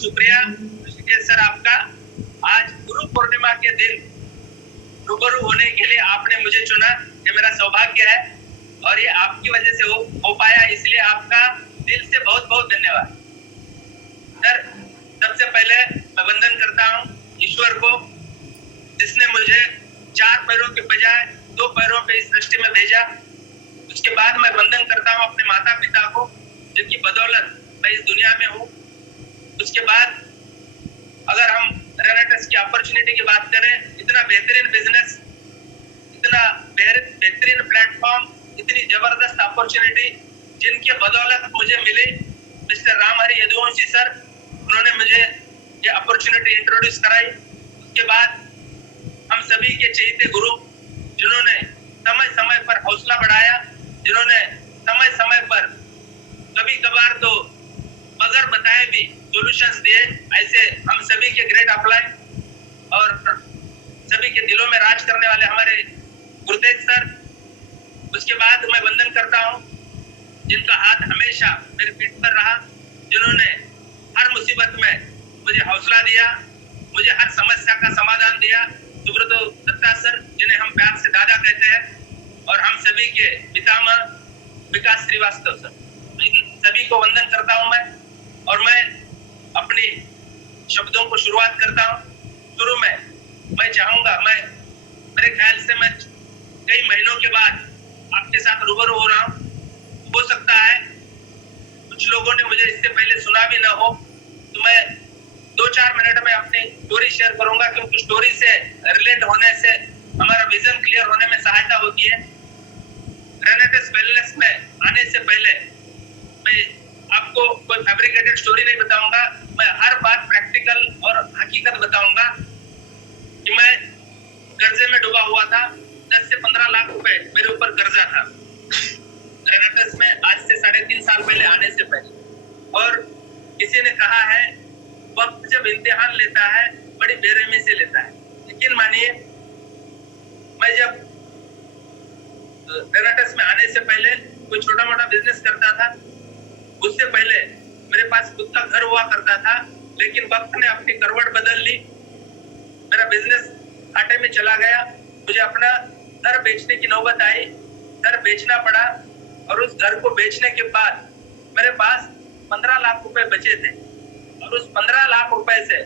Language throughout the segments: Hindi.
बहुत शुक्रिया ऋषिकेश सर आपका। आज गुरु पूर्णिमा के दिन रूबरू होने के लिए आपने मुझे चुना, ये मेरा सौभाग्य है और ये आपकी वजह से हो पाया, इसलिए आपका दिल से बहुत बहुत धन्यवाद सर। सबसे पहले मैं वंदन करता हूँ ईश्वर को, जिसने मुझे 4 पैरों के बजाय 2 पैरों पे इस सृष्टि में भेजा। उसके बाद मैं वंदन करता हूँ अपने माता पिता को, जिनकी बदौलत मैं इस दुनिया में हूँ। उसके बाद अगर हम रेनेटस की अपॉर्चुनिटी की बात करें, इतना बेहतरीन बिजनेस, इतना बेहतरीन प्लेटफॉर्म, इतनी जबरदस्त अपॉर्चुनिटी जिनके बदौलत मुझे मिली, मिस्टर रामहरि यदुवंशी सर, उन्होंने मुझे ये अपॉर्चुनिटी इंट्रोड्यूस कराई। उसके बाद हम सभी के चहेते गुरु, जिन्होंने समय समय पर हौसला बढ़ाया, जिन्होंने समय समय पर कभी कभार तो बगैर बताए भी सॉल्यूशंस दिए, ऐसे हम सभी के ग्रेट अपलाइन और सभी के दिलों में राज करने वाले हमारे गुरुतेज सर। उसके बाद मैं वंदन करता हूँ जिनका हाथ हमेशा मेरे पीठ पर रहा, जिन्होंने हर मुसीबत में मुझे हौसला दिया, मुझे हर समस्या का समाधान दिया। सुब्रतो दत्ता सर, जिन्हें हम प्यार से दादा कहते हैं, और हम सभी के पितामह विकास श्रीवास्तव सर, इन सभी को वंदन करता हूं मैं। और मैं अपनी शब्दों को शुरुआत करता हूं। शुरू में मैं चाहूंगा, मेरे ख्याल से मैं कई महीनों के बाद आपके साथ रूबरू हो रहा हूं। हो सकता है कुछ लोगों ने मुझे इससे पहले सुना भी ना हो, तो मैं 2-4 मिनट में अपनी स्टोरी शेयर करूंगा, क्योंकि स्टोरी से रिलेट होने से हमारा विजन क्लियर होने में सहायता होती है। रेनेटस वेलनेस में आने से पहले मैं आपको कोई फैब्रिकेटेड स्टोरी नहीं बताऊंगा, मैं हर बात प्रैक्टिकल और हकीकत बताऊंगा कि मैं कर्जे में डूबा हुआ था। 10 से 15 लाख रुपए मेरे ऊपर कर्जा था रेनेटस में, आज से 3.5 साल पहले आने से पहले। और किसी ने कहा है वक्त जब इम्तिहान लेता है बड़ी बेरहमी से लेता है। लेकिन मानिए, मैं जब रेनेटस में आने से पहले कोई छोटा मोटा बिजनेस करता था। उससे पहले मेरे पास खुद का घर हुआ करता था, लेकिन वक्त ने अपनी करवट बदल ली, मेरा बिजनेस घाटे में चला गया। मुझे अपना घर बेचने की नौबत आई, घर बेचना पड़ा, और उस घर को बेचने के बाद मेरे पास 15 लाख रुपए बचे थे। और उस 15 लाख रुपए से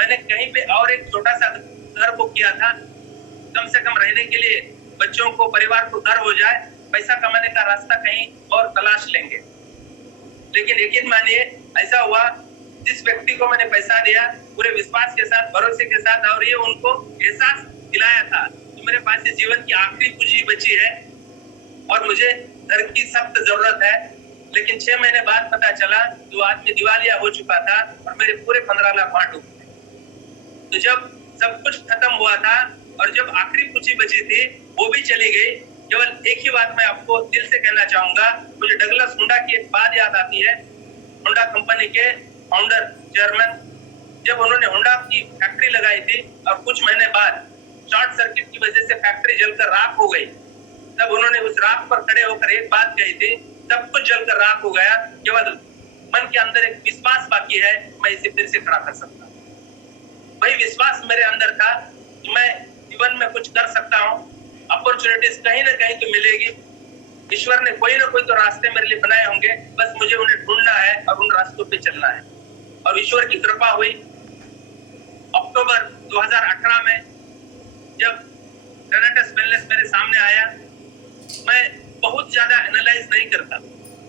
मैंने कहीं पे और एक छोटा सा घर बुक किया था, कम से कम रहने के लिए, बच्चों को, परिवार को घर हो जाए, पैसा कमाने का रास्ता कहीं और तलाश लेंगे। लेकिन यकीन मानिए, ऐसा हुआ, जिस व्यक्ति को मैंने पैसा दिया पूरे विश्वास के साथ, भरोसे के साथ, और ये उनको एहसास दिलाया था कि मेरे पास ये जीवन की आखिरी पूंजी बची है और मुझे घर की सख्त जरूरत है। लेकिन 6 महीने बाद पता चला कि वो आदमी दिवालिया हो चुका था और मेरे पूरे 15 लाख वहां डूब गए। तो जब सब कुछ खत्म हुआ था और जब आखिरी पूंजी बची थी वो भी चली गई, केवल एक ही बात मैं आपको दिल से कहना चाहूंगा। मुझे डगलस हुंडा की एक बात याद आती है। हुंडा कंपनी के फाउंडर, चेयरमैन, जब उन्होंने हुंडा की फैक्ट्री लगाई थी और कुछ महीने बाद शॉर्ट सर्किट की वजह से फैक्ट्री जलकर राख हो गई, तब उन्होंने उस राख पर खड़े होकर एक बात कही थी, सब कुछ जलकर राख हो गया, केवल मन के अंदर एक विश्वास बाकी है, मैं इसे फिर से खड़ा कर सकता हूँ। वही विश्वास मेरे अंदर था कि मैं जीवन में कुछ कर सकता हूँ, अपॉर्चुनिटीज कहीं ना कहीं तो मिलेगी। ईश्वर ने कोई ना कोई तो रास्ते मेरे लिए बनाए होंगे, बस मुझे उन्हें ढूंढना है और उन रास्तों पे चलना है। और ईश्वर की कृपा हुई। अक्टूबर 2018 में जब रेनेटस वेलनेस मेरे सामने आया, मैं बहुत ज्यादा एनालाइज नहीं करता,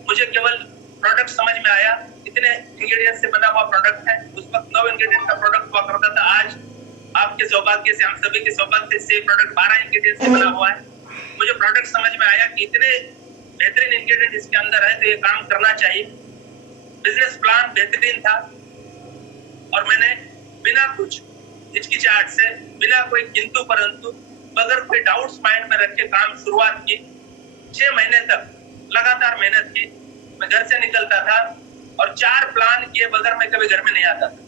मुझे केवल प्रोडक्ट समझ में आया, इतने इंग्रेडिएंट से बना हुआ प्रोडक्ट है। उस वक्त 9 इंग्रेडिएंट का प्रोडक्ट हुआ करता था, आज आपके सौभाग्य से, हम सभी के सौभाग्य से प्रोडक्ट 12 इंग्रेडिएंट से बना हुआ है। मुझे प्रोडक्ट समझ में आया कि इतने बेहतरीन इंग्रेडिएंट इसके अंदर है, तो ये काम करना चाहिए। बिजनेस प्लान बेहतरीन था और मैंने बिना कुछ हिचकिचाहट से, बिना कोई किंतु परंतु, बगैर कोई डाउट्स माइंड में रख के काम शुरुआत की। 6 महीने तक लगातार मेहनत की। मैं घर से निकलता था और 4 प्लान किए बगैर मैं कभी घर में नहीं आता था।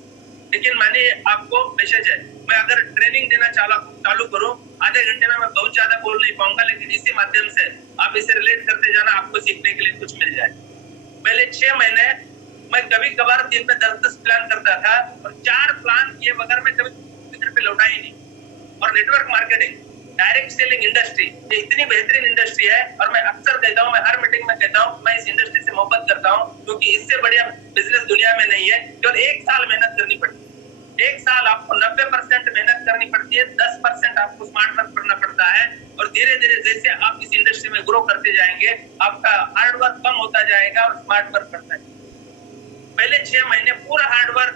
लेकिन मानिए, आपको मैसेज है, मैं अगर ट्रेनिंग देना चालू करूं, आधे घंटे में मैं बहुत ज्यादा बोल नहीं पाऊंगा, लेकिन इसी माध्यम से आप इसे रिलेट करते जाना, आपको सीखने के लिए कुछ मिल जाए। पहले 6 महीने मैं कभी कभार दिन में 10-10 प्लान करता था और 4 प्लान किए बगैर मैं कभी घर पे लौटा ही नहीं। और network marketing, direct selling industry, ये इतनी बेहतरीन इंडस्ट्री है और मैं अक्सर कहता हूँ, मैं हर मीटिंग में कहता हूँ, मैं इस इंडस्ट्री से मोहब्बत करता हूँ क्योंकि इससे बढ़िया बिजनेस दुनिया में नहीं है। केवल 1 साल मेहनत करनी पड़ती है। 1 साल आपको 90% मेहनत करनी पड़ती है, 10% आपको स्मार्ट वर्क करना पड़ता है और धीरे धीरे जैसे आप इस इंडस्ट्री में ग्रो करते जाएंगे, आपका हार्ड वर्क कम होता जाएगा और स्मार्ट वर्क करता है। पहले 6 महीने पूरा हार्ड वर्क।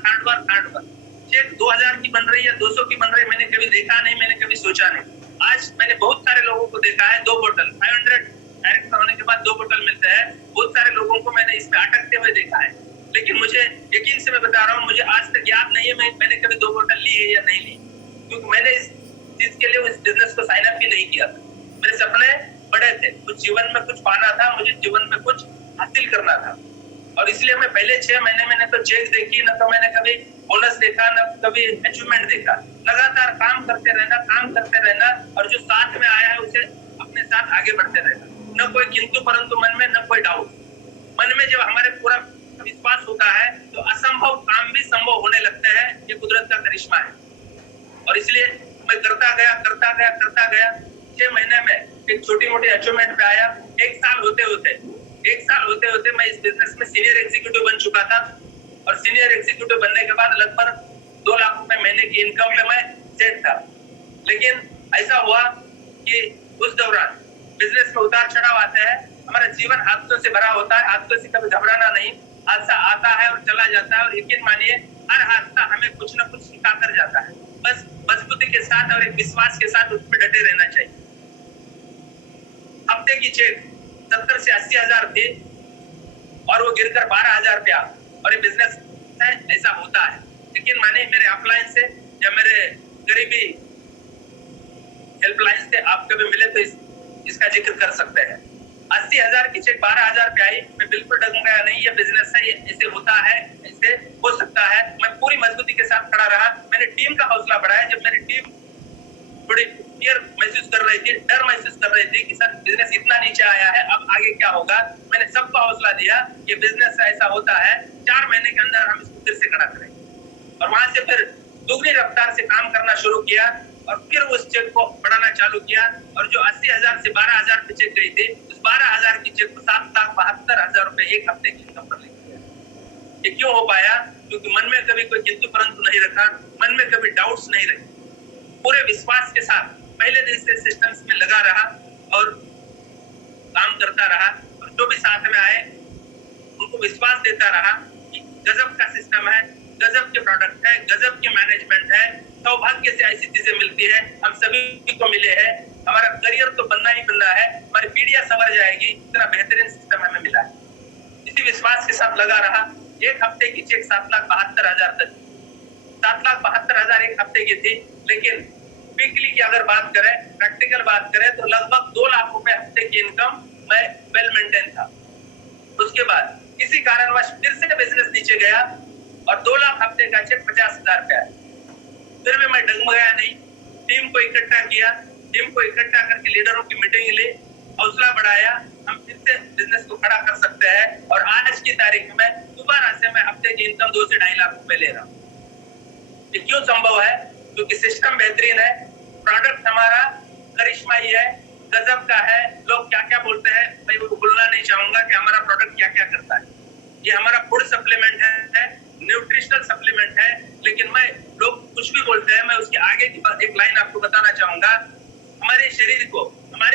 चेक 2000 की बन रही है, 200 की बन रही है, मैंने कभी देखा नहीं, मैंने कभी सोचा नहीं। आज मैंने बहुत सारे लोगों को देखा है, 2 बोतल 500 डायरेक्टर होने के बाद 2 बोतल मिलता है। बहुत सारे लोगों को मैंने इसमें अटकते हुए देखा है, लेकिन मुझे यकीन से मैं बता रहा हूँ, मुझे आज तक याद नहीं है मैंने कभी 2 बोतल ली है या नहीं ली, क्योंकि मैंने इस चीज के लिए इस बिजनेस को साइन अप भी नहीं किया था। मेरे सपने बड़े थे, कुछ जीवन में कुछ पाना था, मुझे जीवन में कुछ हासिल करना था और इसलिए मैं पहले 6 महीने में न तो चेक देखी, न तो मैंने कभी बोनस देखा, न कभी अचीवमेंट देखा। लगातार काम करते रहना और जो साथ में आया है उसे अपने साथ आगे बढ़ते रहना। न कोई किंतु परंतु मन में, न कोई डाउट मन में। जब हमारे पूरा विश्वास होता है तो असंभव काम भी संभव होने लगते हैं। ये कुदरत का करिश्मा है और इसलिए मैं करता गया। 6 महीने में एक छोटी मोटी अचीवमेंट पे आया। 1 साल होते होते मैं इस बिजनेस में सीनियर एग्जीक्यूटिव बन चुका था और सीनियर एग्जीक्यूटिव बनने के बाद लगभग 2 लाख रुपए महीने की इनकम में मैं सेट था। लेकिन ऐसा हुआ कि उस दौरान बिजनेस में उतार चढ़ाव आते हैं। हमारा जीवन हादसों से भरा होता है, हादसों से कभी घबराना नहीं। हादसा आता है और चला जाता है और यकीन मानिए हर हादसा हमें कुछ न कुछ सिखा कर जाता है। बस मजबूती के साथ और एक विश्वास के साथ उस पर डटे रहना चाहिए। हफ्ते की चेक 70 से 80 हजार थे और वो गिरकर 12 हजार पे आ और ये बिजनेस है, ऐसा होता है। लेकिन माने मेरे अपलाइन से या मेरे गरीबी हेल्पलाइन से आप कभी मिले तो इसका जिक्र कर सकते हैं। 80 हजार की चेक 12 हजार पे आई। मैं बिल्कुल डगमगाया नहीं, ये बिजनेस है, ऐसे होता है, ऐसे हो सकता है। मैं पूरी मजबूती के साथ खड़ा रहा। मैंने टीम का हौसला बढ़ाया। जब मेरी टीम थोड़ी फियर महसूस कर रही थी, डर महसूस कर रही थी कि सर बिजनेस इतना नीचे आया है, अब आगे क्या होगा, मैंने सबको हौसला दिया कि बिजनेस ऐसा होता है, 4 महीने के अंदर हम इसको फिर से खड़ा करेंगे। और वहां से फिर दुगनी रफ्तार से काम करना शुरू किया और फिर उस चेक को बढ़ाना चालू किया और जो 80 हजार से 12 हजार पे चेक गई थी, उस 12 हजार की चेक को 7,72,000 रुपए एक हफ्ते की इनकम पर लेके गया। ये क्यों हो पाया? क्योंकि मन में कभी कोई किंतु परंतु नहीं रखा, मन में कभी डाउट्स नहीं रखे, पूरे विश्वास के साथ पहले दिन से सिस्टम्स में लगा रहा और काम करता रहा और जो भी साथ में आए उनको विश्वास देता रहा कि गजब का सिस्टम है, गजब के प्रोडक्ट है, गजब की मैनेजमेंट है। सौभाग्य से ऐसी चीजें मिलती है, हम सभी को मिले हैं। हमारा करियर तो बनना ही बनना है, हमारी पीढ़ियां संवर जाएगी, इतना बेहतरीन सिस्टम हमें मिला है। इसी विश्वास के साथ लगा रहा। एक हफ्ते की चेक 7,72,000 तक, 7,72,000 एक हफ्ते की थी। लेकिन वीकली की अगर बात करें, प्रैक्टिकल बात करें तो लगभग 2 लाख रुपए हफ्ते की इनकम मैं वेल मेंटेन था। उसके बाद किसी कारणवश फिर से बिजनेस नीचे गया और 2 लाख हफ्ते का चेक 50,000 पे आया। फिर भी मैं डगमगाया नहीं, टीम को इकट्ठा किया, टीम को इकट्ठा करके लीडरों की मीटिंग ली, हौसला बढ़ाया, हम फिर से बिजनेस को खड़ा कर सकते हैं। और आज की तारीख में दोबारा से मैं हफ्ते की इनकम 2 से 2.5 लाख रुपए ले रहा हूँ। ये क्यों संभव है? क्योंकि सिस्टम बेहतरीन है, प्रोडक्ट हमारा करिश्माई है, गजब का है। लोग क्या क्या बोलते हैं, मैं वो बोलना नहीं चाहूंगा कि हमारा प्रोडक्ट क्या क्या करता है। ये हमारा फूड सप्लीमेंट है, न्यूट्रिशनल सप्लीमेंट है। लेकिन मैं लोग कुछ भी बोलते हैं, मैं उसके आगे की एक लाइन आपको बताना चाहूंगा। हमारे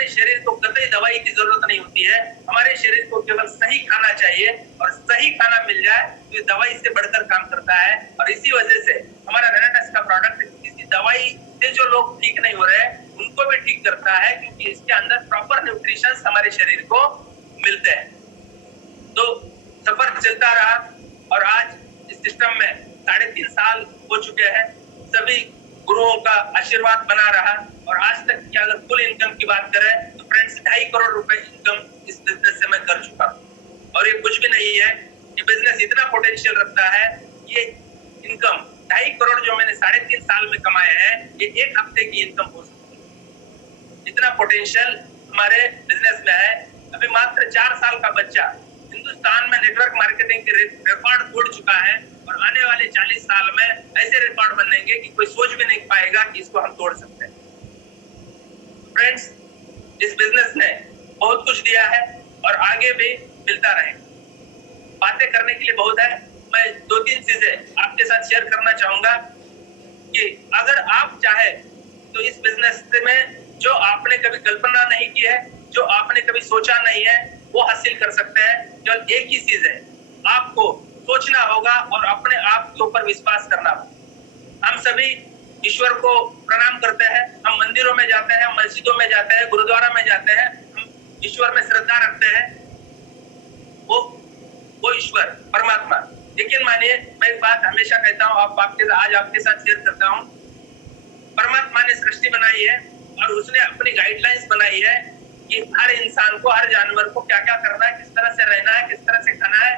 शरीर को कतई दवाई की जरूरत नहीं होती है। हमारे शरीर को केवल सही खाना चाहिए और सही खाना मिल जाए तो ये दवाई से बढ़कर काम करता है। और इसी वजह से हमारा रेनाटस का प्रोडक्ट किसी दवाई से जो लोग ठीक नहीं हो रहे उनको भी ठीक करता है, क्योंकि इसके अंदर प्रॉपर न्यूट्रिशन हमारे शरीर को मिलते हैं। तो सफर चलता रहा और आज इस सिस्टम में 3.5 साल हो चुके हैं। सभी गुरुओं का आशीर्वाद बना रहा और आज तक की अगर कुल इनकम की बात करें तो फ्रेंड्स 2.5 करोड़ रुपए इनकम इस बिजनेस से मैं कर चुका हूँ। और ये कुछ भी नहीं है, ये बिजनेस इतना पोटेंशियल रखता है। ये इनकम 2.5 करोड़ जो मैंने 3.5 साल में कमाए हैं, ये एक हफ्ते की इनकम हो सकती है। इतना पोटेंशियल हमारे बिजनेस में है। अभी मात्र 4 साल का बच्चा हिंदुस्तान में नेटवर्क मार्केटिंग के रिकॉर्ड तोड़ चुका है और आने वाले 40 साल में ऐसे रिकॉर्ड बनेंगे कि कोई सोच भी नहीं पाएगा कि इसको हम तोड़ सकते हैं। फ्रेंड्स, इस बिजनेस ने बहुत कुछ दिया है और आगे भी मिलता रहेगा। बातें करने के लिए बहुत है। मैं 2-3 चीजें आपके साथ शेयर करना चाहूंगा कि अगर आप चाहे तो इस बिजनेस में जो आपने कभी कल्पना नहीं की है, जो आपने कभी सोचा नहीं है, वो हासिल कर सकते हैं। केवल एक ही चीज है, आपको सोचना होगा और अपने आप के ऊपर विश्वास करना होगा। हम सभी ईश्वर को प्रणाम करते हैं, हम मंदिरों में जाते हैं, मस्जिदों में जाते हैं, गुरुद्वारा में जाते हैं, हम ईश्वर में श्रद्धा रखते हैं। वो ईश्वर परमात्मा, लेकिन मानिए मैं एक बात हमेशा कहता हूँ, आज आपके साथ शेयर करता हूँ। परमात्मा ने सृष्टि बनाई है और उसने अपनी गाइडलाइंस बनाई है कि हर इंसान को, हर जानवर को क्या क्या करना है, किस तरह से रहना है, किस तरह से खाना है,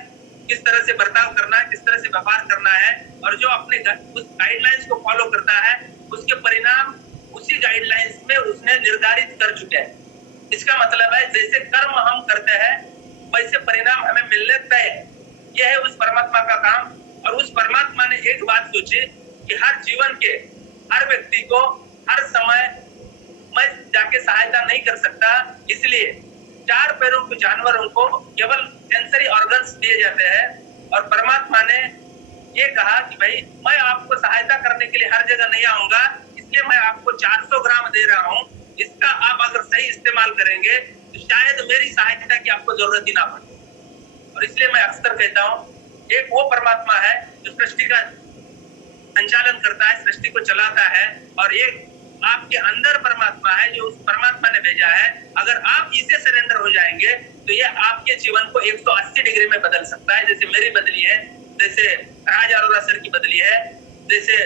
किस तरह से बर्ताव करना है, किस तरह से व्यवहार करना है। और जो अपने उस गाइडलाइंस को फॉलो करता है उसके परिणाम उसी गाइडलाइंस में उसने निर्धारित कर चुके हैं। इसका मतलब है जैसे कर्म हम करते हैं वैसे परिणाम हमें मिलने तय है। यह है उस परमात्मा का काम। और उस परमात्मा ने एक बात सोची कि हर जीवन के हर व्यक्ति को हर समय मैं जाके सहायता नहीं कर सकता, इसलिए 4 पैरों के जानवरों को केवल सेंसरी ऑर्गन्स दिए जाते हैं। और परमात्मा ने ये कहा कि भाई मैं आपको सहायता करने के लिए हर जगह नहीं आऊंगा, इसलिए मैं आपको 400 ग्राम दे रहा हूँ। इसका आप अगर सही इस्तेमाल करेंगे तो शायद मेरी सहायता की आपको जरूरत ही ना पड़े। और इसलिए मैं अक्सर कहता हूँ, एक वो परमात्मा है जो सृष्टि का संचालन करता है, सृष्टि को चलाता है, और एक आपके अंदर परमात्मा है जो उस परमात्मा ने भेजा है। अगर आप इसे सरेंडर हो जाएंगे तो ये आपके जीवन को 180 डिग्री में बदल सकता है। जैसे मेरी बदली है, जैसे राज अरोरा सर की बदली है, जैसे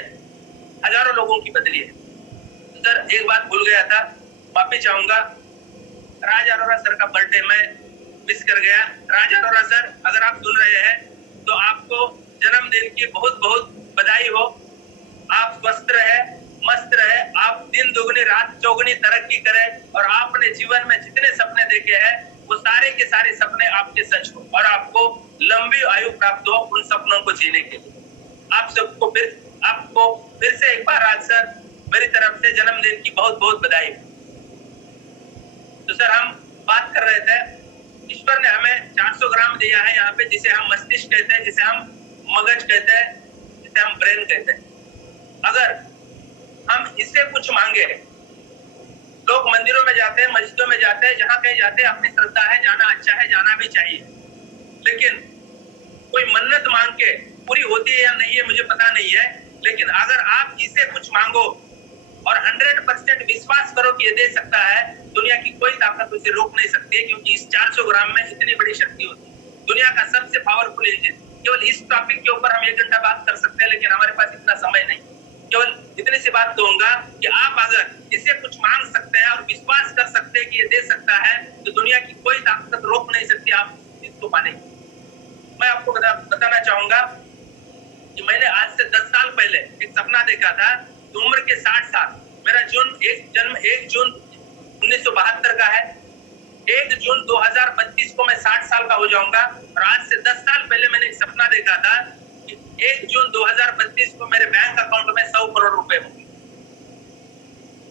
हजारों लोगों की बदली है। सर एक बात भूल गया था, माफी चाहूंगा। राज अरोरा सर का बर्थडे मैं मिस कर गया। राज अरोरा सर, अगर आप सुन रहे हैं तो आपको जन्मदिन की बहुत बहुत बधाई हो। आप स्वस्थ रहे, मस्त रहे, आप दिन दुगनी रात चौगुनी तरक्की करें और आपने जीवन में जितने सपने देखे हैं वो सारे के सारे सपने आपके सच हो और आपको लंबी आयु प्राप्त हो उन सपनों को जीने के लिए। आपको फिर से एक बार राज सर मेरी तरफ से जन्मदिन की बहुत बहुत बधाई। तो सर हम बात कर रहे थे, ईश्वर ने हमें 400 ग्राम दिया है यहाँ पे, जिसे हम मस्तिष्क कहते हैं, जिसे हम मगज कहते हैं, जिसे हम ब्रेन कहते हैं। अगर हम इससे कुछ मांगे, लोग मंदिरों में जाते हैं, मस्जिदों में जाते हैं, जहां कहीं जाते हैं, अपनी श्रद्धा है, जाना अच्छा है, जाना भी चाहिए, लेकिन कोई मन्नत मांग के पूरी होती है या नहीं है मुझे पता नहीं है। लेकिन अगर आप इसे कुछ मांगो और 100% विश्वास करो कि ये दे सकता है, दुनिया की कोई ताकत उसे रोक नहीं सकती है, क्योंकि इस 400 ग्राम में इतनी बड़ी शक्ति होती है। दुनिया का सबसे पावरफुल इंजन। केवल इस टॉपिक के ऊपर हम 1 घंटा बात कर सकते हैं, लेकिन हमारे पास इतना समय नहीं। केवल इतनी सी बात कहूंगा कि आप अगर इसे कुछ मांग सकते हैं और विश्वास कर सकते हैं कि ये दे सकता है, तो दुनिया की कोई ताकत रोक नहीं सकती आप इसको माने। मैं आपको बताना चाहूंगा कि मैंने आज से 10 साल पहले एक सपना देखा था। तो उम्र के 60 साल, मेरा जन्म 1 जून 1972 का है। 1 जून 2025 को मैं 60 साल का हो जाऊंगा। और आज से 10 साल पहले मैंने एक सपना देखा था कि 1 जून 2025 को मेरे बैंक अकाउंट में 100 करोड़ रुपए होंगे।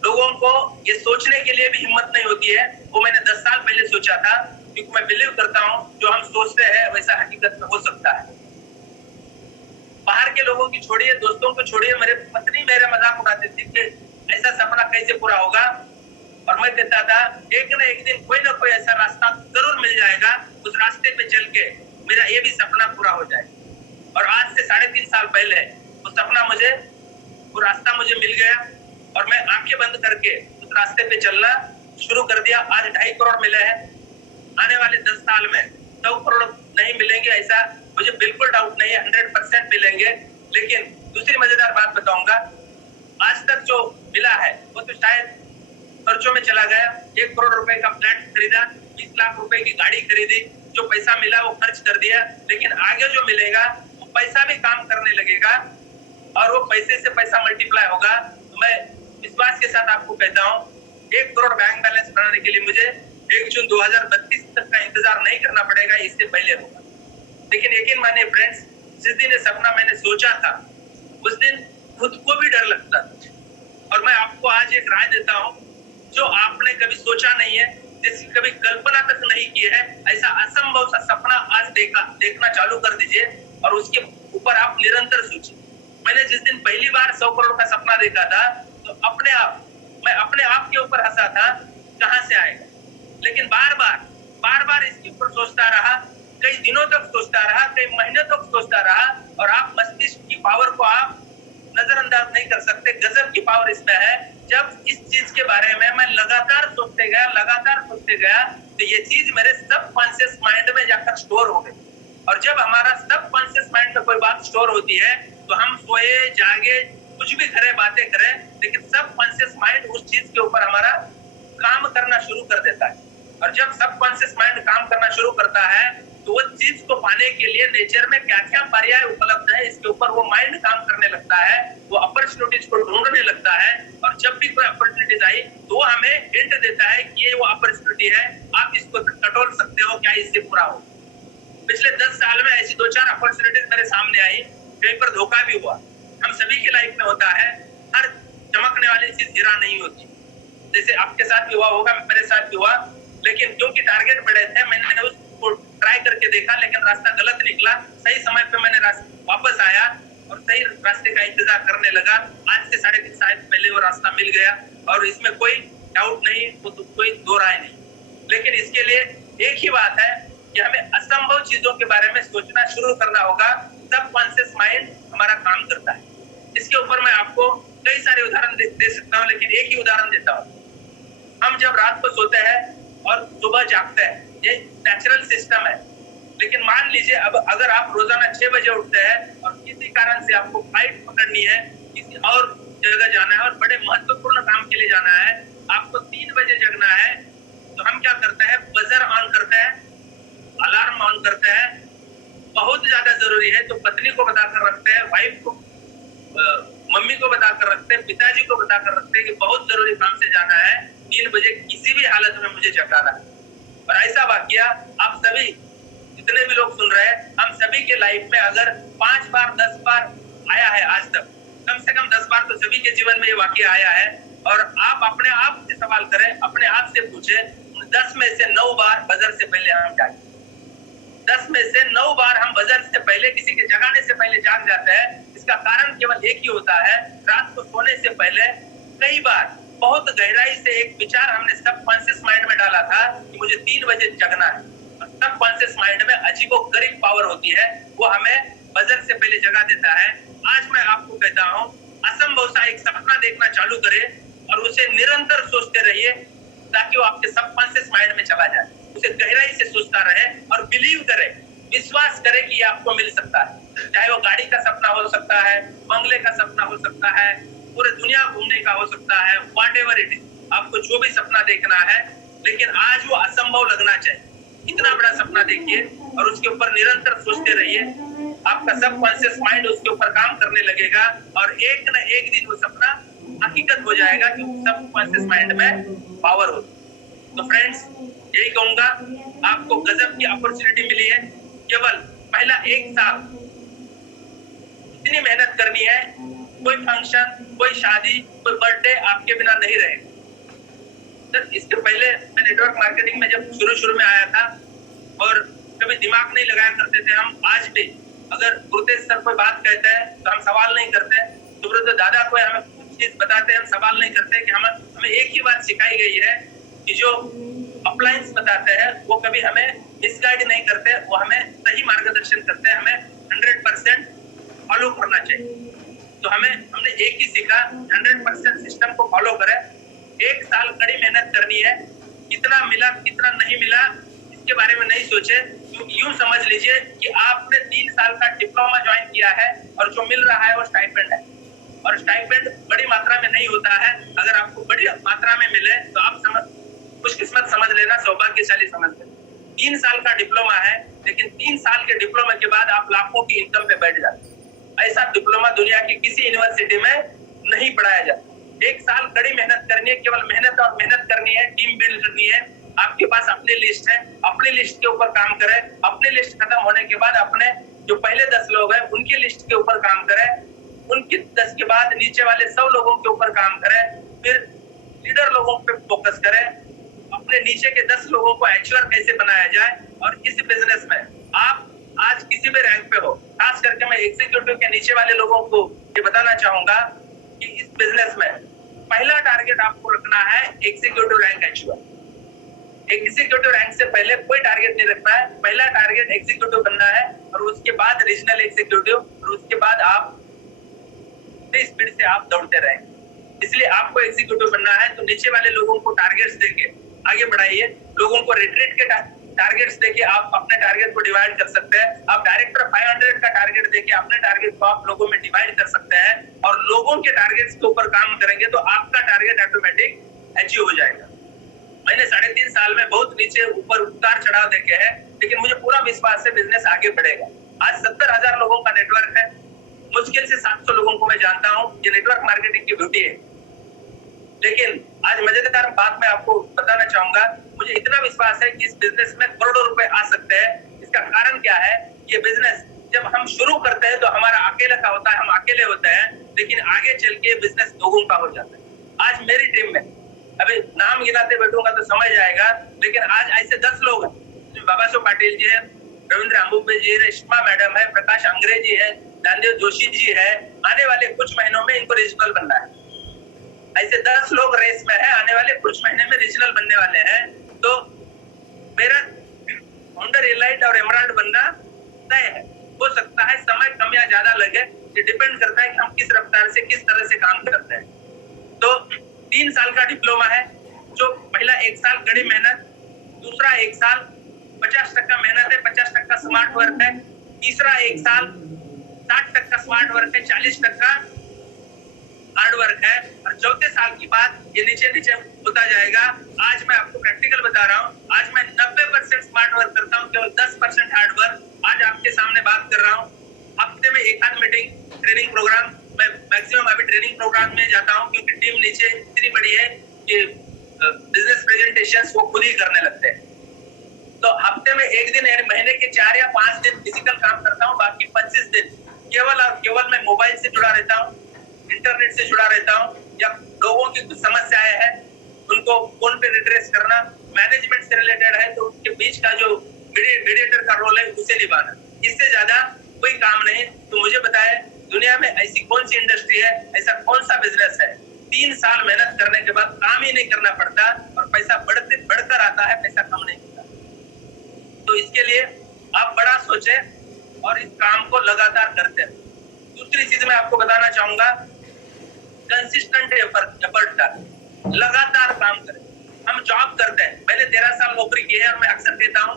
लोगों को ये सोचने के लिए भी हिम्मत नहीं होती है, वो मैंने 10 साल पहले सोचा था, क्योंकि मैं बिलीव करता हूँ जो हम सोचते हैं वैसा हकीकत में हो सकता है। बाहर के लोगों की छोड़िए, दोस्तों को छोड़िए, मेरे पत्नी मेरे मजाक उड़ाती थी कि ऐसा सपना कैसे पूरा होगा। और मैं कहता था एक न एक दिन कोई ना कोई ऐसा रास्ता जरूर मिल जाएगा, उस रास्ते पे चल के मेरा ये भी सपना पूरा हो जाएगा। और आज से 3.5 साल पहले वो रास्ता मुझे मिल गया और मैं आंखें बंद करके उस रास्ते पे चलना शुरू कर दिया। आज 2.5 करोड़ मिले हैं। आने वाले 10 साल में 100 करोड़ नहीं मिलेंगे ऐसा मुझे बिल्कुल डाउट नहीं है, 100% मिलेंगे। लेकिन दूसरी मजेदार बात बताऊंगा, आज तक जो मिला है वो तो शायद खर्चों में चला गया। 1 करोड़ रुपए का फ्लैट खरीदा, 20 लाख रुपए की गाड़ी खरीदी, जो पैसा मिला वो खर्च कर दिया। लेकिन आगे जो मिलेगा वो पैसा भी काम करने लगेगा और वो पैसे से पैसा मल्टीप्लाई होगा। तो मैं विश्वास के साथ आपको कहता हूँ 1 करोड़ बैंक बैलेंस बनाने के लिए मुझे 1 जून 2032 तक का इंतजार नहीं करना पड़ेगा, इससे पहले होगा। लेकिन यकीन मानिए फ्रेंड्स, जिस दिन ये सपना मैंने सोचा था उस दिन खुद को भी डर लगता था। और मैं आपको आज एक राय देता हूँ, जो आपने कभी सोचा नहीं है, जिसकी कभी कल्पना तक नहीं की है, ऐसा असंभव सा सपना आज देखना चालू कर दीजिए और उसके ऊपर आप निरंतर सोचिए। मैंने जिस दिन पहली बार 100 करोड़ का सपना देखा था तो मैं अपने आप के ऊपर हंसा था, कहां से आएगा। लेकिन बार बार इसके ऊपर सोचता रहा, कई दिनों तक सोचता रहा, कई महीनों तक सोचता रहा, और आप मस्तिष्क की पावर को आप नजरअंदाज नहीं कर सकते। गजब की पावर इसमें है। जब इस चीज के बारे में मैं लगातार सोचते गया तो ये चीज मेरे सबकॉन्शियस माइंड में जाकर स्टोर हो गई। और जब हमारा सबकॉन्शियस माइंड में कोई बात स्टोर होती है तो हम सोए जागे कुछ भी करें, बातें करें, लेकिन सबकॉन्शियस माइंड उस चीज के ऊपर हमारा काम करना शुरू कर देता है। और जब सबकॉन्शियस माइंड काम करना शुरू करता है तो वो चीज को पाने के लिए नेचर में क्या क्या पर्याय उपलब्ध है, इसके ऊपर वो माइंड काम करने लगता है, वो अपॉर्चुनिटीज को ढूंढने लगता है। और जब भी कोई अपॉर्चुनिटीज आई तो वो हमें हिंट देता है कि ये वो अपॉर्चुनिटी है, आप इसको टटोल सकते हो, क्या इससे पूरा हो। पिछले 10 साल में ऐसी 2-4 अपॉर्चुनिटीज मेरे सामने आई, कहीं पर धोखा भी हुआ। हम सभी की लाइफ में होता है, हर चमकने वाली चीज हीरा नहीं होती। जैसे आपके साथ भी हुआ होगा, मेरे साथ भी हुआ, लेकिन क्योंकि टारगेट बड़े थे, मैंने उसको ट्राई करके देखा, लेकिन रास्ता गलत निकला। सही समय पे मैंने वापस आया और सही रास्ते का इंतजार करने लगा। आज से 3.5 साल पहले वो रास्ता मिल गया और इसमें कोई डाउट नहीं, कोई दो राय नहीं। लेकिन इसके लिए एक ही बात है कि हमें असंभव चीजों के बारे में सोचना शुरू करना होगा, तब कॉन्शियस माइंड हमारा काम करता है। इसके ऊपर मैं आपको कई सारे उदाहरण दे सकता हूँ, लेकिन एक ही उदाहरण देता हूँ। हम जब रात को सोते हैं और सुबह जागते हैं, ये नेचुरल सिस्टम है। लेकिन मान लीजिए अब अगर आप रोजाना 6 बजे उठते हैं और किसी कारण से आपको फ्लाइट पकड़नी है, किसी और जगह जाना है और बड़े महत्वपूर्ण काम के लिए जाना है, आपको 3 बजे जगना है, तो हम क्या करते हैं, बजर ऑन करते हैं, अलार्म ऑन करते हैं। बहुत ज्यादा जरूरी है तो पत्नी को बताकर रखते हैं, वाइफ को, मम्मी को बताकर रखते हैं, पिताजी को बताकर रखते हैं कि बहुत जरूरी काम से जाना है, 3 बजे किसी भी हालत में मुझे जगाना है। और ऐसा वाकया आप सभी जितने भी लोग सुन रहे हैं, हम सभी के लाइफ में अगर 5 बार 10 बार आया है आज तक, कम से कम 10 बार तो सभी के जीवन में ये वाकया आया है। और आप अपने आप से सवाल करें, अपने आप से पूछे, 10 में से 9 बार बजर से पहले हम जागे। 10 में से 9 बार हम बजर से पहले, किसी के जगाने से पहले जाग जाते हैं। इसका कारण केवल एक ही होता है, रात को सोने से पहले कई बार बहुत गहराई से एक विचार हमने सबकॉन्शियस माइंड में डाला था कि मुझे 3 बजे जगना है। सबकॉन्शियस माइंड में अजीबोगरीब पावर होती है, वो हमें बजर से पहले जगा देता है। आज मैं आपको कहता हूँ, असंभव सा एक सपना देखना चालू करें और उसे निरंतर सोचते रहिए, ताकि वो आपके सबकॉन्शियस माइंड में चला जाए। उसे गहराई से सोचता रहे और बिलीव करे, विश्वास करे कि ये आपको मिल सकता है। चाहे वो गाड़ी का सपना हो सकता है, बंगले का सपना हो सकता है, पूरे दुनिया घूमने का हो सकता है, व्हाटएवर इट इज, आपको जो भी सपना देखना है, लेकिन आज वो असंभव लगना चाहिए। इतना बड़ा सपना देखिए और उसके ऊपर निरंतर सोचते रहिए, आपका सबकॉन्शियस माइंड उसके ऊपर काम करने लगेगा और एक न एक दिन वो सपना हकीकत हो जाएगा, क्योंकि सबकॉन्शियस माइंड में पावर होती है। तो फ्रेंड्स, यही कहूंगा, आपको गजब की अपॉर्चुनिटी मिली है। केवल पहला 1 साल इतनी मेहनत करनी है, कोई फंक्शन, कोई शादी, कोई बर्थडे आपके बिना नहीं रहेगा। सर, इसके पहले मैं नेटवर्क मार्केटिंग में जब शुरू में आया था और कभी दिमाग नहीं लगाया करते थे हम, आज भी अगर गुरुतेज सर कोई बात कहते हैं तो हम सवाल नहीं करते, सुब्रत दादा कोई हमें कुछ चीज बताते हैं हम सवाल नहीं करते, कि हमें एक ही बात सिखाई गई है कि जो अप्लायंस बताते हैं वो कभी हमें मिसगाइड नहीं करते, वो हमें सही मार्गदर्शन करते हैं, हमें 100% फॉलो करना चाहिए। तो हमने एक ही सीखा, 100% सिस्टम को फॉलो करें। 1 साल कड़ी मेहनत करनी है, कितना मिला कितना नहीं मिला इसके बारे में नहीं सोचे। यूं समझ लीजिए कि आपने 3 साल का डिप्लोमा ज्वाइन किया है और जो मिल रहा है वो स्टाइपेंड है, और स्टाइपेंड बड़ी मात्रा में नहीं होता है। अगर आपको बड़ी मात्रा में मिले तो आप खुशकिस्मत समझ लेना, सौभाग्यशाली समझ लेना। 3 साल का डिप्लोमा है, लेकिन 3 साल के डिप्लोमा के बाद आप लाखों की इनकम पे बैठ जाते। ऐसा डिप्लोमा दुनिया की किसी यूनिवर्सिटी में नहीं पढ़ाया जाता। 1 साल कड़ी मेहनत करनी है, केवल मेहनत और मेहनत करनी है, टीम बिल्ड करनी है, आपके पास अपनी लिस्ट है, अपनी लिस्ट के ऊपर काम करें। अपनी लिस्ट खत्म होने के बाद अपने जो पहले 10 लोग हैं उनकी लिस्ट के ऊपर काम करें। उनकी 10 के बाद नीचे वाले 100 लोगों के ऊपर काम करें। फिर लीडर लोगों पे फोकस करें। अपने नीचे के 10 लोगों को एचआर कैसे बनाया जाए। और इस बिजनेस में आप आज किसी भी रैंक पे हो, खास करके मैं एग्जीक्यूटिव के नीचे वाले लोगों को ये बताना चाहूंगा कि इस बिजनेस में पहला टारगेट आपको रखना है executive rank HR. Executive rank से पहले कोई टारगेट नहीं रखना है। पहला टारगेट एग्जीक्यूटिव बनना है और उसके बाद रीजनल एग्जीक्यूटिव और उसके बाद आप स्पीड से आप दौड़ते रहेंगे। इसलिए आपको एग्जीक्यूटिव बनना है तो नीचे वाले लोगों को टारगेट्स देके आगे बढ़ाइए। लोगों को रिट्रीट के टारगेट्स देके आप अपने टारगेट को डिवाइड कर सकते हैं। आप डायरेक्टर 500 का टारगेट देके अपने टारगेट को आप लोगों में डिवाइड कर सकते हैं और लोगों के टारगेट्स के ऊपर काम करेंगे तो आपका टारगेट ऑटोमेटिक अचीव हो जाएगा। मैंने 3.5 साल में बहुत नीचे ऊपर उतार चढ़ाव देखे हैं, लेकिन मुझे पूरा विश्वास है बिजनेस आगे बढ़ेगा। आज 70,000 लोगों का नेटवर्क है, मुश्किल से 700 लोगों को मैं जानता हूं। ये नेटवर्क मार्केटिंग की ब्यूटी है। लेकिन आज मजेदार बात मैं आपको बताना चाहूंगा, मुझे इतना विश्वास है कि इस बिजनेस में करोड़ों रुपए आ सकते हैं। इसका कारण क्या है? ये बिजनेस जब हम शुरू करते हैं तो हमारा अकेले का होता है, हम अकेले होते हैं, लेकिन आगे चल के बिजनेस लोगों का हो जाता है। आज मेरी टीम में अभी नाम गिनाते बैठूंगा तो समझ जाएगा, लेकिन आज ऐसे 10 लोग हैं। बाबा साहब पाटिल जी है, रविंद्र अंबुबे जी, रेशमा मैडम है, प्रकाश अंग्रेज जी है, दानदेव जोशी जी है। आने वाले कुछ महीनों में इनको रीजनल बनना है। ऐसे 10 लोग रेस में है, आने वाले कुछ महीने में रीजनल बनने वाले हैं। तो मेरा फाउंडर एलाइट और एमराल्ड बनना तय है। हो सकता है समय कम या ज्यादा लगे, ये डिपेंड करता है कि हम किस रफ्तार से किस तरह से काम करते हैं। तो 3 साल का डिप्लोमा है, जो पहला 1 साल कड़ी मेहनत, दूसरा 1 साल 50% मेहनत है, 50% स्मार्ट वर्क है, तीसरा 1 साल 60% स्मार्ट वर्क है, 40% हार्ड वर्क है, और चौथे साल की बात ये नीचे नीचे होता जाएगा। आज मैं आपको प्रैक्टिकल बता रहा हूँ, आज मैं 90% स्मार्ट वर्क करता हूँ, केवल 10% हार्ड वर्क। आज आपके सामने बात कर रहा हूँ। हफ्ते में 1 आध मीटिंग, ट्रेनिंग प्रोग्राम, मैं मैक्सिमम अभी ट्रेनिंग प्रोग्राम में जाता हूँ क्योंकि टीम नीचे इतनी बड़ी है कि बिजनेस प्रेजेंटेशंस वो खुद ही करने लगते हैं। तो हफ्ते में 1 दिन यानी महीने के 4 या 5 दिन फिजिकल काम करता हूँ, बाकी 25 दिन केवल और केवल मैं मोबाइल से जुड़ा रहता हूँ, इंटरनेट से जुड़ा रहता हूँ, या लोगों की कुछ समस्याएं हैं उनको फोन पे रिड्रेस करना, मैनेजमेंट से रिलेटेड है तो उनके बीच का जो मीडिएटर का रोल है उसे निभाना। इससे ज्यादा कोई काम नहीं। तो मुझे बताए दुनिया में ऐसी कौन सी इंडस्ट्री है, ऐसा कौन सा बिजनेस है 3 साल मेहनत करने के बाद काम ही नहीं करना पड़ता और पैसा बढ़कर आता है, पैसा कम नहीं होता। तो इसके लिए आप बड़ा सोचें और इस काम को लगातार करते हैं। दूसरी चीज मैं आपको बताना चाहूंगा, कंसिस्टेंट एफर्ट का लगातार काम करें। हम जॉब करते हैं, मैंने 13 साल नौकरी की है और मैं अक्सर कहता हूँ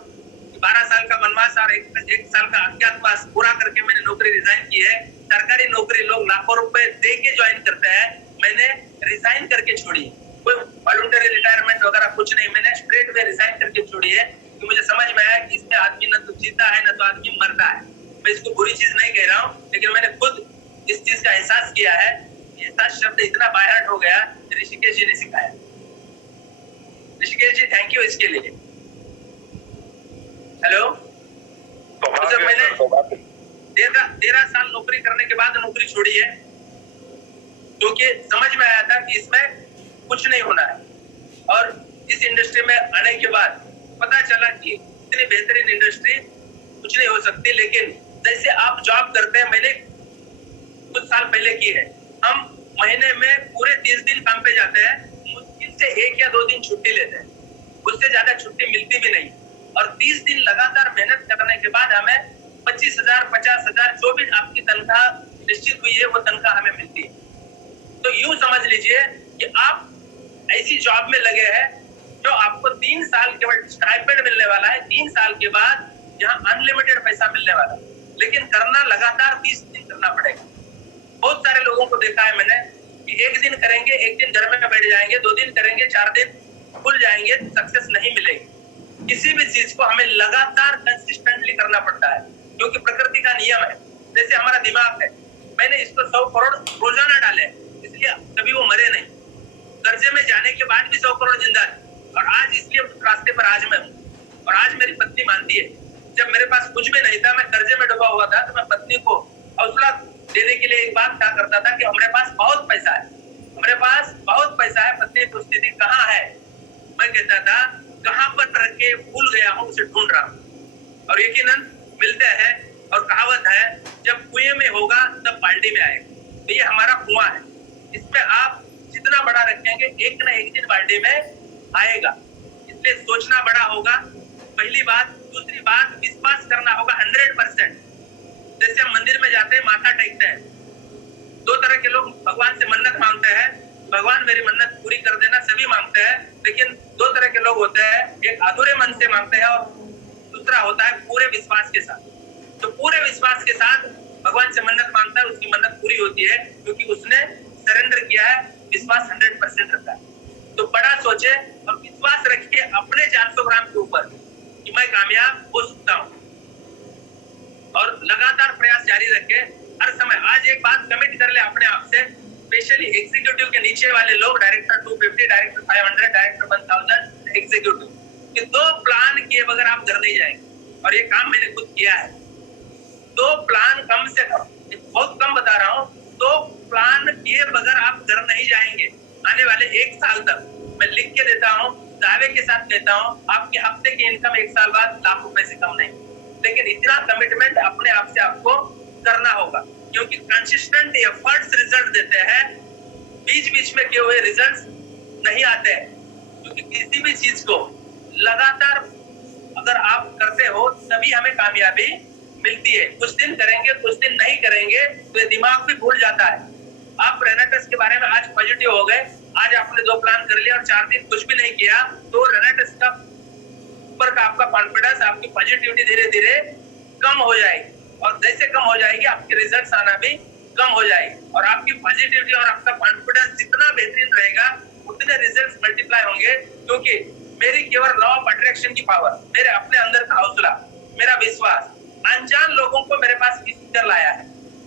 12 साल का वनवास और 1 साल का अज्ञातवास पूरा करके मैंने नौकरी रिजाइन की है। सरकारी नौकरी लोग लाखों रुपए दे के ज्वाइन करते हैं, मैंने रिजाइन करके छोड़ी। कोई वॉलंटरी रिटायरमेंट वगैरह कुछ नहीं, मैंने स्ट्रेट वे रिजाइन करके छोड़ी है कि मुझे समझ में आया कि इसमें आदमी न तो जीता है न तो आदमी मरता है। मैं इसको बुरी चीज नहीं कह रहा हूँ, लेकिन मैंने खुद इस चीज का एहसास किया है। एहसास शब्द इतना बाहर हो गया, ऋषिकेश जी ने सिखाया। ऋषिकेश जी थैंक यू इसके लिए। हेलो, तो जब मैंने 13 साल नौकरी करने के बाद नौकरी छोड़ी है क्योंकि समझ में आया था कि इसमें कुछ नहीं होना है, और इस इंडस्ट्री में आने के बाद पता चला कि इतनी बेहतरीन इंडस्ट्री कुछ नहीं हो सकती। लेकिन जैसे आप जॉब करते हैं, मैंने कुछ साल पहले की है, हम महीने में पूरे 30 दिन काम पे जाते हैं, मुश्किल से 1 या 2 दिन छुट्टी लेते हैं, उससे ज्यादा छुट्टी मिलती भी नहीं। और 30 दिन लगातार मेहनत करने के बाद हमें 25,000 50,000 जो भी आपकी तनख्वाह निश्चित हुई है वो तनख्वाह हमें मिलती है। तो यूं समझ लीजिए कि आप ऐसी जॉब में लगे हैं जो आपको 3 साल केवल स्टाइपेंड मिलने वाला है, 3 साल के बाद यहाँ अनलिमिटेड पैसा मिलने वाला है, लेकिन करना लगातार 30 दिन करना पड़ेगा। बहुत सारे लोगों को देखा है मैंने कि 1 दिन करेंगे, 1 दिन घर में बैठ जाएंगे, 2 दिन करेंगे, 4 दिन भूल जाएंगे, सक्सेस नहीं मिलेगी। किसी भी चीज को हमें लगातार कंसिस्टेंटली करना पड़ता है, क्योंकि प्रकृति का नियम है। जैसे हमारा दिमाग है, मैंने इसको 100 करोड़ रोजाना डाले, इसलिए कभी वो मरे नहीं। कर्जे में जाने के बाद भी 100 करोड़ जिंदा है, और आज इसलिए उस रास्ते पर आज मैं हूँ। और आज मेरी पत्नी मानती है, जब मेरे पास कुछ भी नहीं था, मैं कर्जे में डूबा हुआ था, तो मैं पत्नी को हौसला देने के लिए एक बात कहा करता था कि हमारे पास बहुत पैसा है, हमारे पास बहुत पैसा है। पत्नी पूछती थी कहाँ है, मैं कहता था कहाँ पर रख के भूल गया हूँ, उसे ढूंढ रहा हूँ। और यकीनन मिलते हैं। और कहावत है, जब कुएं में होगा तब बाल्टी में आएगा। तो ये हमारा कुआं है, इसमें आप जितना बड़ा रखेंगे एक ना एक दिन बाल्टी में आएगा। इसलिए सोचना बड़ा होगा, पहली बात। दूसरी बात, विश्वास करना होगा 100%। जैसे हम मंदिर में जाते हैं, माथा टेकते हैं, दो तरह के लोग भगवान से मन्नत मांगते हैं, भगवान मेरी मन्नत पूरी कर देना, सभी मांगते हैं। लेकिन दो तरह के लोग होते हैं, एक अधूरे मन से मांगते हैं और दूसरा होता है पूरे विश्वास के साथ। तो पूरे विश्वास के साथ भगवान से मन्नत मांगता है, उसकी मन्नत पूरी होती है, क्योंकि उसने सरेंडर किया है, विश्वास 100% रखा है। तो बड़ा सोचे और विश्वास रखिए अपने 400 ग्राम के ऊपर कि मैं कामयाब हो सकता हूँ, और लगातार प्रयास जारी रखे हर समय। आज एक बात कमिट कर ले अपने आप से, स्पेशली एग्जीक्यूटिव के नीचे वाले लोग, डायरेक्टर 250, डायरेक्टर 500, डायरेक्टर 1000, एग्जीक्यूटिव, कि 2 प्लान किए बगैर आप घर नहीं जाएंगे। और ये काम मैंने खुद किया है। 2 प्लान कम से कम, बहुत कम बता रहा हूँ, 2 प्लान किए बगैर आप घर नहीं जाएंगे आने वाले 1 साल तक। मैं लिख के देता हूँ, दावे के साथ कहता हूँ, आपके हफ्ते की इनकम 1 साल बाद लाख रुपए से कम नहीं। लेकिन इतना कमिटमेंट अपने आप से आपको करना होगा, क्योंकि कंसिस्टेंट एफर्ट्स रिजल्ट देते हैं, बीच बीच में किए हुए रिजल्ट्स नहीं आते हैं। क्योंकि किसी भी चीज को लगातार अगर आप करते हो तभी हमें कामयाबी मिलती है। कुछ दिन करेंगे, कुछ दिन नहीं करेंगे, तो ये दिमाग भी भूल जाता है। आप रेनेटेस के बारे में आज पॉजिटिव हो गए, आज आपने 2 प्लान कर लिया और 4 दिन कुछ भी नहीं किया, तो रेनेटेस का ऊपर का आपका कॉन्फिडेंस, आपकी पॉजिटिविटी धीरे धीरे कम हो जाएगी। और जैसे कम हो जाएगी, आपके रिजल्ट्स आना भी कम हो जाएगी। और आपकी पॉजिटिविटी और आपका कॉन्फिडेंस जितना बेहतरीन रहेगा, उतने रिजल्ट्स मल्टीप्लाई होंगे। क्योंकि मेरी केवल लॉ ऑफ अट्रैक्शन की पावर, मेरे अपने अंदर का हौसला, मेरा विश्वास अनजान लोगों को मेरे पास किसकर लाया है।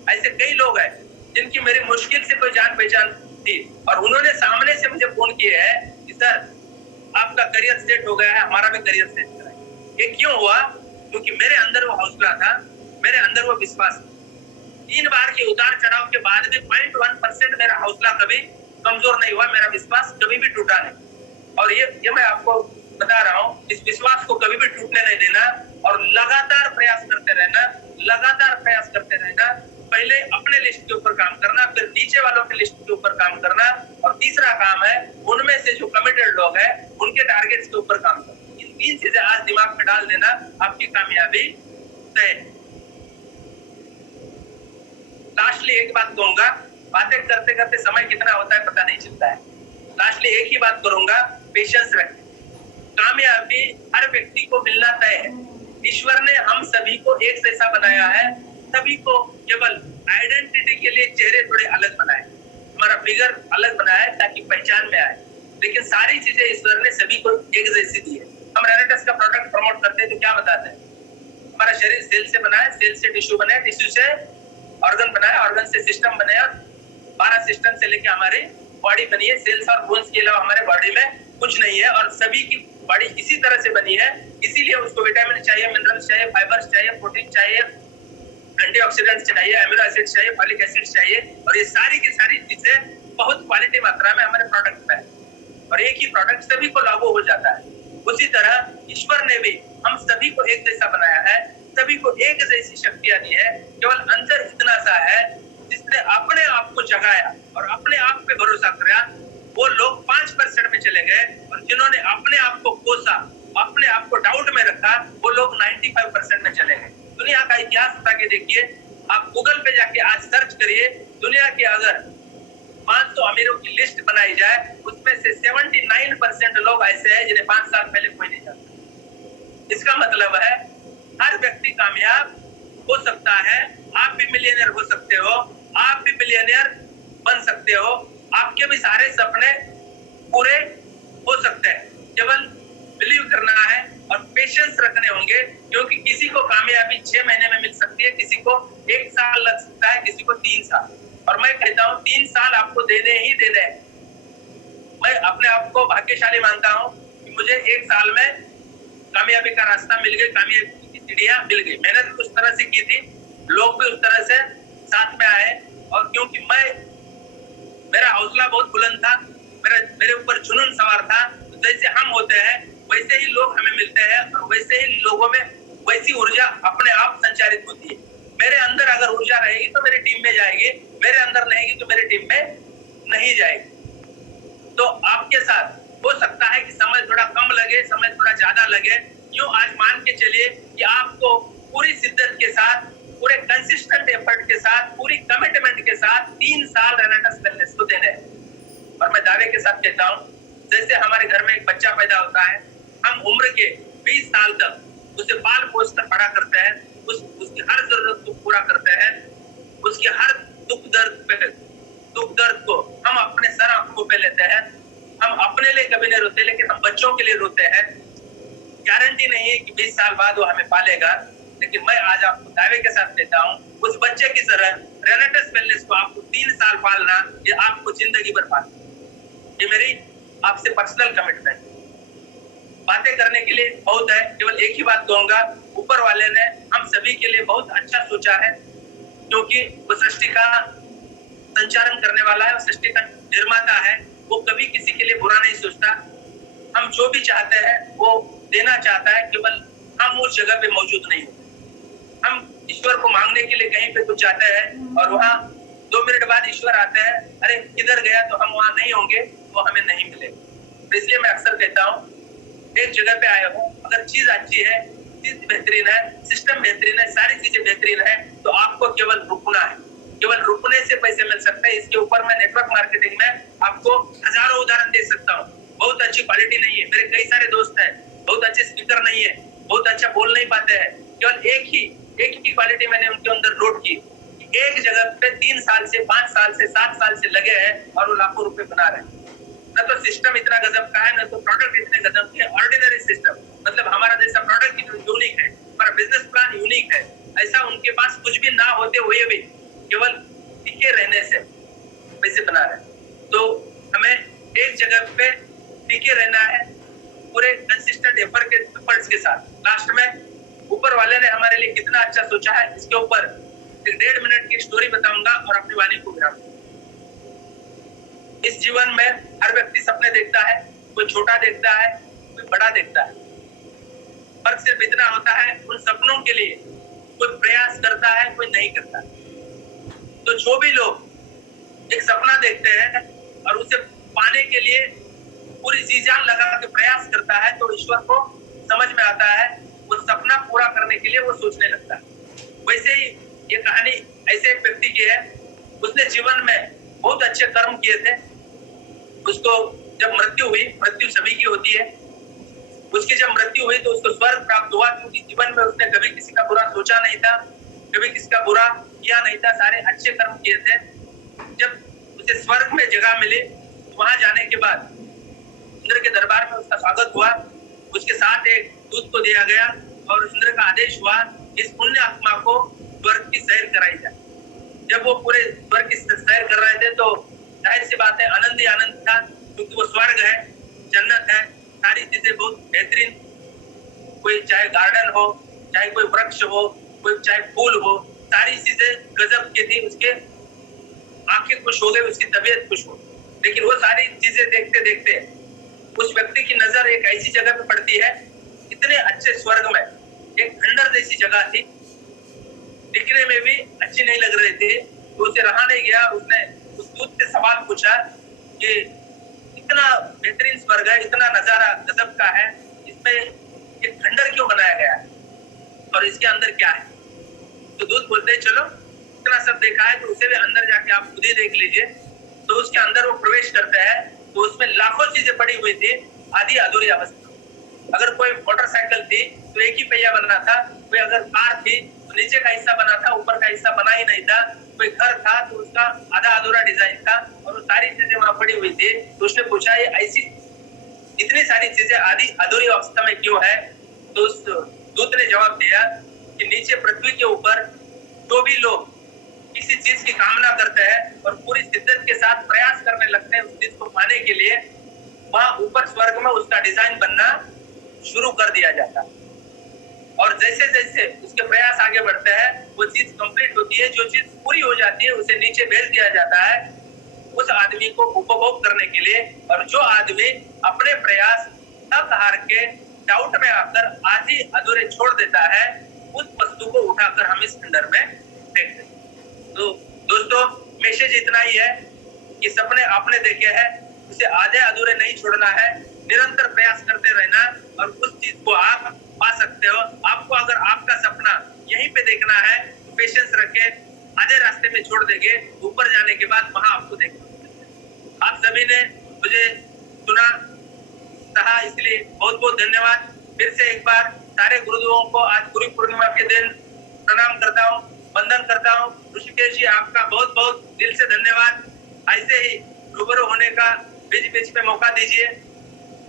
ऐसे कई लोग हैं जिनकी मेरी मुश्किल से कोई जान पहचान थी, और उन्होंने सामने से मुझे फोन किए है कि सर आपका करियर सेट हो गया है, हमारा भी करियर सेट कराएं। ये क्यों हुआ? क्योंकि मेरे अंदर वो हौसला था, मेरे अंदर वो विश्वास था। 3 बार के उतार चढ़ाव के बाद भी 0.1% मेरा हौसला कभी कमजोर नहीं हुआ, मेरा विश्वास कभी भी टूटा नहीं। और ये मैं आपको बता रहा हूँ, इस विश्वास को कभी भी टूटने नहीं देना, और लगातार प्रयास करते रहना, लगातार प्रयास करते रहना। पहले अपने लिस्ट के ऊपर काम करना, फिर नीचे वालों के लिस्ट के ऊपर काम करना, और तीसरा काम है उनमें से जो कमिटेड लोग हैं उनके टारगेट्स के ऊपर काम करना। इन 3 चीजें आज दिमाग में डाल देना, आपकी कामयाबी तय। लास्टली एक बात कहूंगा, बातें करते करते समय कितना होता है पता नहीं चलता है। लास्टली एक ही बात करूंगा, पेशेंस रखें। कामयाबी हर व्यक्ति को मिलना तय है। ईश्वर ने हम सभी को एक जैसा बनाया है, सभी को केवल आइडेंटिटी के लिए चेहरे थोड़े अलग बनाए, हमारा फिगर अलग बनाया है ताकि पहचान में आए। लेकिन सारी चीजें ईश्वर ने सभी को एक जैसी दी है। हम रेनेटेस का प्रोडक्ट प्रमोट करते हैं तो क्या बताते हैं? हमारा शरीर सेल से बना है, सेल से टिश्यू बना है, टिश्यू से ऑर्गन बना है, ऑर्गन से सिस्टम बने हैं, 12 सिस्टम से लेके हमारी बॉडी बनी है। सेल्स और बोन्स के अलावा हमारे बॉडी में कुछ नहीं है, और सभी की बॉडी इसी तरह से बनी है। इसीलिए उसको विटामिन चाहिए, मिनरल्स चाहिए, फाइबर्स चाहिए, प्रोटीन चाहिए, एंटीऑक्सीडेंट्स चाहिए, अमीनो एसिड चाहिए, फॉलिक एसिड चाहिए, और ये सारी की सारी चीजें बहुत क्वालिटी मात्रा में हमारे प्रोडक्ट में है, और एक ही प्रोडक्ट सभी को लागू हो जाता है। उसी तरह ईश्वर ने भी हम सभी को एक जैसा बनाया है, सभी को एक जैसी शक्तियां दी है। केवल अंतर इतना सा है, जिसने अपने आप को जगाया और अपने आप पे भरोसा किया, वो लोग 5% में चले गए, और जिन्होंने अपने आप को कोसा, अपने आप को डाउट में रखा, वो लोग 95% में चले गए। दुनिया का इतिहास उठा के देखिए, आप गूगल पे जाके आज सर्च करिए, दुनिया के अगर 500 अमीरों की लिस्ट बनाई जाए, उसमें से 79% लोग ऐसे हैं जिन्हें 5 साल पहले कोई नहीं जानता। इसका मतलब है हर व्यक्ति कामयाब हो सकता है। आप भी मिलियनियर हो सकते हो, आप भी बिलियनियर बन सकते हो, आपके भी सारे सपने पूरे हो सकते हैं। केवल बिलीव करना है और पेशेंस रखने होंगे, क्योंकि किसी को कामयाबी 6 महीने में मिल सकती है, किसी को 1 साल लग सकता है, किसी को 3 साल। और मैं कहता हूँ 3 साल आपको देने ही देने हैं। मैं अपने आप को भाग्यशाली मानता हूँ कि मुझे 1 साल में कामयाबी का रास्ता मिल गई, कामयाबी की सीढ़ियां मिल गई। मेहनत उस तरह से की थी, लोग भी उस तरह से साथ में आए, और क्योंकि मेरा हौसला बहुत बुलंद था, मेरे ऊपर जुनून सवार था। तो जैसे हम होते हैं वैसे ही लोग हमें मिलते हैं, और वैसे ही लोगों में वैसी ऊर्जा अपने आप संचारित होती है। मेरे अंदर अगर ऊर्जा रहेगी तो मेरी टीम में जाएगी, मेरे अंदर रहेगी तो मेरी टीम में नहीं जाएगी। तो आपके साथ हो सकता है कि समय थोड़ा कम लगे, समय थोड़ा ज्यादा लगे, यूं आज मान के चलिए कि आपको पूरी शिद्दत के साथ, पूरे कंसिस्टेंट एफर्ट के साथ, पूरी कमिटमेंट के साथ 3 साल रेनेटस वेलनेस को देने हैं। और मैं दावे के साथ कहता हूँ, जैसे हमारे घर में एक बच्चा पैदा होता है, हम उम्र के 20 साल तक उसे पाल पोस कर बड़ा करते हैं, उसकी हर जरूरत को पूरा करते हैं, उसके हर दुख दर्द को हम अपने सर आंखों पे लेते हैं। हम अपने लिए कभी नहीं रोते, लेकिन हम बच्चों के लिए रोते हैं। गारंटी नहीं है कि 20 साल बाद वो हमें पालेगा, लेकिन मैं आज आपको दावे के साथ कहता हूँ, उस बच्चे की तरह रेनेटस वेलनेस को आपको 3 साल पालना, ये आपको जिंदगी भर पालना। ये मेरी आपसे पर्सनल कमिटमेंट। बातें करने के लिए बहुत है, केवल एक ही बात कहूंगा, ऊपर वाले ने हम सभी के लिए बहुत अच्छा सोचा है, क्योंकि वो सृष्टि का संचालन करने वाला है, सृष्टि का निर्माता है। वो कभी किसी के लिए बुरा नहीं सोचता। हम जो भी चाहते हैं वो देना चाहता है, केवल हम उस जगह पे मौजूद नहीं होते। हम ईश्वर को मांगने के लिए कहीं पे कुछ जाते हैं और वहाँ 2 मिनट बाद ईश्वर आते हैं, अरे किधर गया, तो हम वहाँ नहीं होंगे, वो हमें नहीं मिले। तो इसलिए मैं अक्सर कहता हूँ, एक जगह पे आया हूँ, अगर चीज अच्छी है, चीज बेहतरीन है, सिस्टम बेहतरीन है, सारी चीजें बेहतरीन है, तो आपको केवल रुकना है। केवल रुकने से पैसे मिल सकते हैं। इसके ऊपर मैं नेटवर्क मार्केटिंग में आपको हजारों उदाहरण दे सकता हूँ। बहुत अच्छी क्वालिटी नहीं है, मेरे कई सारे दोस्त हैं, बहुत अच्छे स्पीकर नहीं है, बहुत अच्छा बोल नहीं पाते हैं, केवल एक ही क्वालिटी मैंने उनके अंदर नोट की। एक जगह पे 3 साल से, 5 साल से, 7 साल से लगे हैं और वो लाखों रुपए बना रहे हैं। न तो सिस्टम इतना गजब का है, न तो प्रोडक्ट इतने गजब के। ऑर्डिनरी सिस्टम, मतलब हमारा जैसा प्रोडक्ट यूनिक है, हमारा बिजनेस प्लान यूनिक है। ऐसा उनके पास कुछ भी ना होते हुए भी केवल टिके रहने से पैसे बना रहे। तो हमें एक जगह पे टिके रहना है, पूरे कंसिस्टेंट एफर्ट्स के साथ। लास्ट में ऊपर वाले ने हमारे लिए कितना अच्छा सोचा है, इसके ऊपर 1.5 मिनट की स्टोरी बताऊंगा और अपनी वाणी को विराम। इस जीवन में हर व्यक्ति सपने देखता है, कोई छोटा देखता है, कोई बड़ा देखता है। फर्क सिर्फ इतना होता है, उन सपनों के लिए कोई प्रयास करता है, कोई नहीं करता। तो जो भी लोग एक सपना देखते हैं और उसे पाने के लिए पूरी जी जान लगा के प्रयास करता है, तो ईश्वर को समझ में आता है, वो सपना पूरा करने के लिए वो सोचने लगता है। वैसे ही ये कहानी ऐसे एक व्यक्ति की है, उसने जीवन में बहुत अच्छे कर्म किए थे। उसको जब मृत्यु हुई, मृत्यु सभी की होती है, उसकी जब मृत्यु हुई तो उसको स्वर्ग प्राप्त हुआ, क्योंकि जीवन में उसने कभी किसी का बुरा सोचा नहीं था, कभी किसी का बुरा किया नहीं था, सारे अच्छे कर्म किए थे। जब उसे स्वर्ग में जगह मिली, वहां जाने के बाद इंद्र के दरबार में उसका स्वागत हुआ। उसके साथ एक दूत को दिया गया और इंद्र का आदेश हुआ, इस पुण्य आत्मा को स्वर्ग की सैर कराई जाए। जब वो पूरे स्वर्ग की सैर कर रहे थे तो जाहिर सी बात है आनंद ही आनंद था, क्योंकि वो स्वर्ग है, जन्नत है, सारी चीजें बहुत बेहतरीन। कोई चाहे गार्डन हो, चाहे कोई वृक्ष हो, कोई चाहे फूल हो, सारी चीजें गजब की थी। उसके आंखें खुश हो गई, उसकी तबीयत खुश हो। लेकिन वो सारी चीजें देखते देखते उस व्यक्ति की नजर एक ऐसी जगह पे पड़ती है, इतने अच्छे स्वर्ग में एक खंडर जैसी जगह थी, दिखने में भी अच्छी नहीं लग रही थी। तो उसे रहा नहीं गया, उसने उस दूत से सवाल पूछा कि इतना बेहतरीन स्वर्ग है, इतना नजारा गजब का है, इसमें एक खंडर क्यों बनाया गया है और इसके अंदर क्या है? तो दूत बोलते हैं, चलो इतना सब देखा है तो उसे भी अंदर जाके आप खुद ही देख लीजिए। तो उसके अंदर वो प्रवेश करते हैं तो उसमें लाखों चीजें पड़ी हुई थी, आधी अधूरी अवस्था। अगर कोई मोटरसाइकिल थी तो एक ही पहिया बना था, कोई अगर कार थी तो नीचे का हिस्सा बना था, ऊपर का हिस्सा बना ही नहीं था, कोई घर था तो उसका आधा अधूरा डिजाइन था, और वो सारी चीजें वहां पड़ी हुई थी। तो उसने पूछा, ये ऐसी इतनी सारी चीजें आधी अधूरी अवस्था में क्यों है? तो उस दूत ने जवाब दिया कि नीचे पृथ्वी के ऊपर जो भी लोग किसी चीज की कामना करते हैं और पूरी शिद्दत के साथ प्रयास करने लगते हैं उस चीज को पाने के लिए, वहां ऊपर स्वर्ग में उसका डिजाइन बनना शुरू कर दिया जाता है। और जैसे जैसे उसके प्रयास आगे बढ़ते हैं वो चीज कंप्लीट होती है, जो चीज पूरी हो जाती है उसे नीचे भेज दिया जाता है उस आदमी को उपभोग करने के लिए। और जो आदमी अपने प्रयास थक हार के डाउट में आकर आधी अधूरे छोड़ देता है, उस वस्तु को उठाकर हम इस खंडर में फेंक देते हैं। तो दोस्तों मैसेज इतना ही है कि सपने आपने देखे हैं, उसे आधे अधूरे नहीं छोड़ना है, निरंतर प्रयास करते रहना और उस चीज को आप पा सकते हो। आपको अगर आपका सपना यहीं पे देखना है तो पेशेंस रखे, आधे रास्ते में छोड़ देंगे, ऊपर जाने के बाद वहां आपको देखना। आप सभी ने मुझे सुना कहा, इसलिए बहुत बहुत धन्यवाद। फिर से एक बार सारे गुरुदेवों को आज गुरु पूर्णिमा के दिन प्रणाम करता हूँ, वंदन करता हूँ। ऋषिकेश जी आपका बहुत बहुत दिल से धन्यवाद। ऐसे ही रूबरू होने का बीच बीच में मौका दीजिए,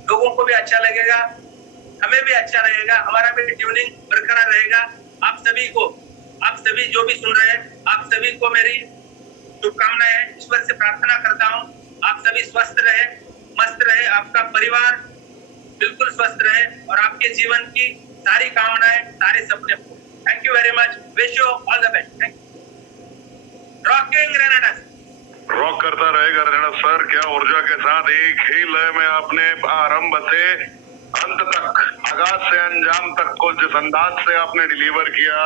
लोगों को भी अच्छा लगेगा, हमें भी अच्छा रहेगा, हमारा भी ट्यूनिंग बरकरार रहेगा। आप सभी को, आप सभी जो भी सुन रहे हैं, आप सभी को मेरी शुभकामनाएं, ईश्वर से प्रार्थना करता हूँ आप सभी स्वस्थ रहे, मस्त रहे, आपका परिवार बिल्कुल स्वस्थ रहे और आपके जीवन की सारी कामनाएं, सारे सपने पूरे। Thank you very much, wish you all the best. Thank you. Rocking रेनाडा रॉक करता रहेगा रेना सर। क्या ऊर्जा के साथ एक ही लय में आपने आरंभ से अंत तक, आगाज से अंजाम तक को जिस अंदाज से आपने डिलीवर किया,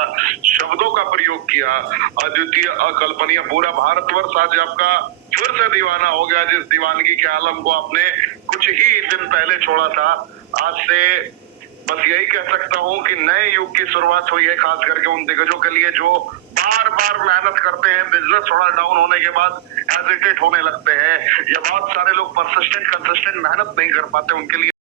शब्दों का प्रयोग किया, अद्वितीय, अकल्पनीय। पूरा भारतवर्ष आज आपका फिर से दीवाना हो गया, जिस दीवानगी के आलम को आपने कुछ ही दिन पहले छोड़ा था। आज से बस यही कह सकता हूँ कि नए युग की शुरुआत हुई है, खास करके उन दिग्गजों के लिए जो बार बार मेहनत करते हैं, बिजनेस थोड़ा डाउन होने के बाद हेजिटेट होने लगते हैं, या बहुत सारे लोग परसिस्टेंट कंसिस्टेंट मेहनत नहीं कर पाते, उनके लिए